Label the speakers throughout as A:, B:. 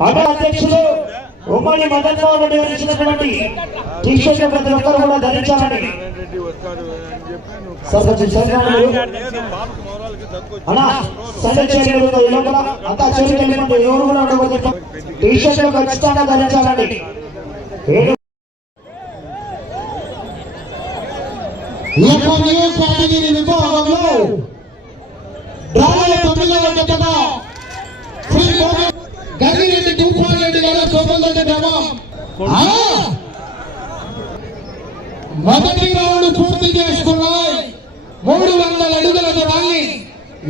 A: మండల అధ్యక్షులు ఉమ్మడి మదన్ మోహన్ రెడ్డి గారు ఇచ్చినటువంటి టీషర్ట్ ప్రతి ఒక్కరు కూడా ధరించాలని సర్పంచ్ శరణాలు ఖచ్చితంగా ధరించాలండి. ఏడు
B: విభాగంలో తొమ్మిదవ మొదటి రౌండ్ పూర్తి చేసుకున్నాయి. మూడు వందల అడుగుల దూరాన్ని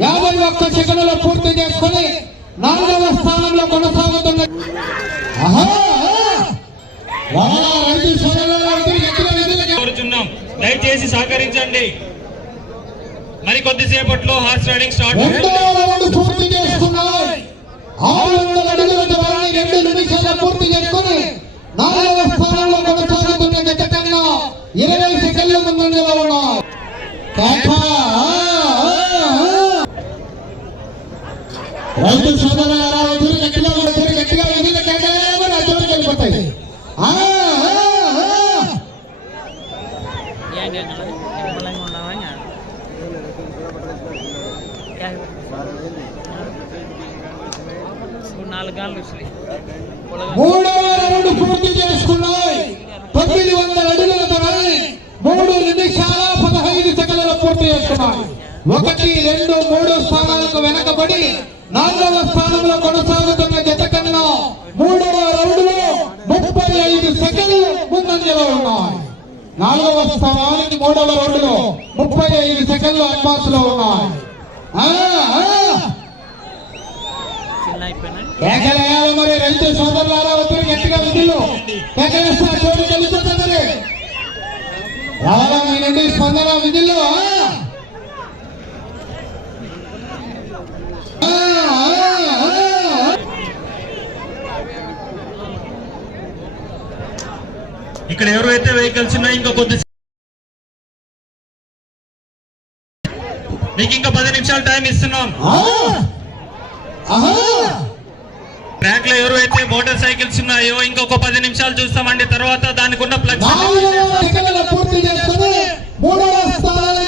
B: యాభై ఒక్క సెకండ్లు పూర్తి చేసుకుని నాలుగవ స్థానంలో కొనసాగుతున్న
C: దయచేసి సహకరించండి. మరి కొద్దిసేపట్లో హార్స్ రైడింగ్ స్టార్ట్
B: పూర్తి చేసుకున్నాయి. ఆరు వందల అడుగుల దూరాన్ని రెండు నిమిషాలు పూర్తి చేసుకుని నాలుగవ స్థానంలో కొనసాగుతున్న జత కన్నా ఇరవై ఆ, ఆ. రైతు సోదరులారా ఎదురు గట్టిగా ఎదురు గట్టిగా ఎదురు వెళ్ళిపోతాయి ఆ, ఆ, ఆ.
D: ఏంటి నిమ్మలంగా ఉన్నావా ఇంకా? ఇప్పుడు నాలుగు గాళ్ళు వచ్చినాయి పొలగా
B: మూడవ రౌండ్ పూర్తి చేసుకున్నాయి తొమ్మిది వందల అడుగుల దూరాన్ని మూడు నిమిషాల పదహైదు సెకండ్ల పూర్తి చేసుకున్నాయి ఒకటి రెండు మూడు స్థానాలకు వెనకబడి నాలుగవ స్థానంలో కొనసాగుతున్న జత కన్నా మూడవ రౌండ్లో ముప్పై ఐదు సెకండ్లు ముందంజలో ఉన్నాయి. నాలుగవ స్థానానికి మూడవ రౌండ్లో ముప్పై ఐదు సెకండ్లు అడ్వాన్స్లో ఉన్నాయి. ఆ, మరి రైతు సోదరులారా వద్దరు గట్టిగా విధులు ఏకలేస్తారు చోటు తెలుస్తుంది రావాలా స్పందన విధుల్లో ఆ? ఆ, ఆ, ఆ.
C: ఇక్కడ ఎవరైతే వెహికల్స్ ఉన్నాయో ఇంకా కొద్ది మీకు ఇంకా పది నిమిషాలు టైం ఇస్తున్నాం. ట్రాక్లో ఎవరైతే మోటార్ సైకిల్స్ ఉన్నాయో ఇంకొక పది నిమిషాలు చూస్తామండి తర్వాత దానికి ఉన్న
B: పూర్తి మూడవ స్థానానికి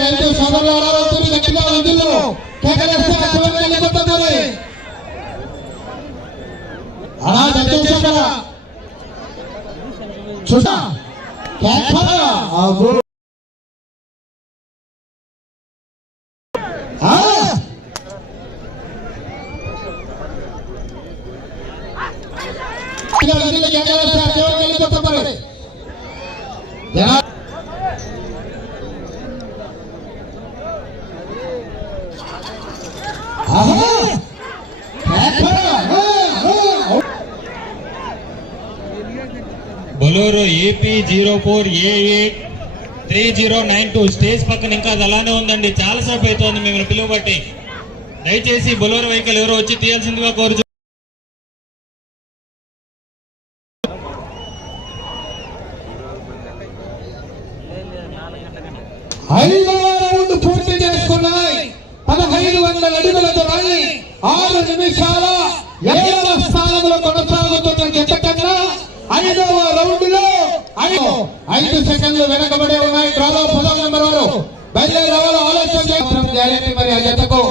B: రైతు సోదరులారా వద్దు గట్టిగా విధులు కేకలేస్తే చివరికి వెళ్ళిపోతుంది అలా దయచేసి చూసా? ఇక విధులు కేకలేస్తే ఆ చివరికి వెళ్ళిపోతాం మరి. జనా- ఆహా! కేక! ఆ, ఆ, ఆ.
C: Bolero AP zero four A eight three zero nine two. Stage పక్కన ఇంకా అది అలానే ఉందండి. చాలా సేపు అవుతోంది మిమ్మల్ని పిలువబట్టి. దయచేసి బొలోరో వెహికల్ ఎవరో వచ్చి తీయాల్సిందిగా కోరుచు
B: ఐదవ రౌండ్ పూర్తి చేసుకున్నాయి. పదహైదు వందల అడుగుల దూరాన్ని ఆరు నిమిషాల ఏడవ స్థానంలో కొనసాగుతున్న జత కన్నా ఐదవ రౌండ్లో ఐదు. ఐదు సెకండ్లు వెనకబడి ఉన్నాయి. డ్రాలో పదవ నెంబర్ వారు. బయలుదేరి రావాలి ఆలోచన చేయడం మరి ఆ జతకు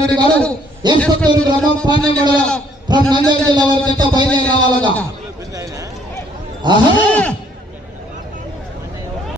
B: రెడ్డి గారు ఎస్కొట్టూరు గ్రామం పాండ్యం మండలం ఫ్రమ్ నంద్యాల జిల్లా వారి చేత బయలుదేరి రావాలన్నా ఆహా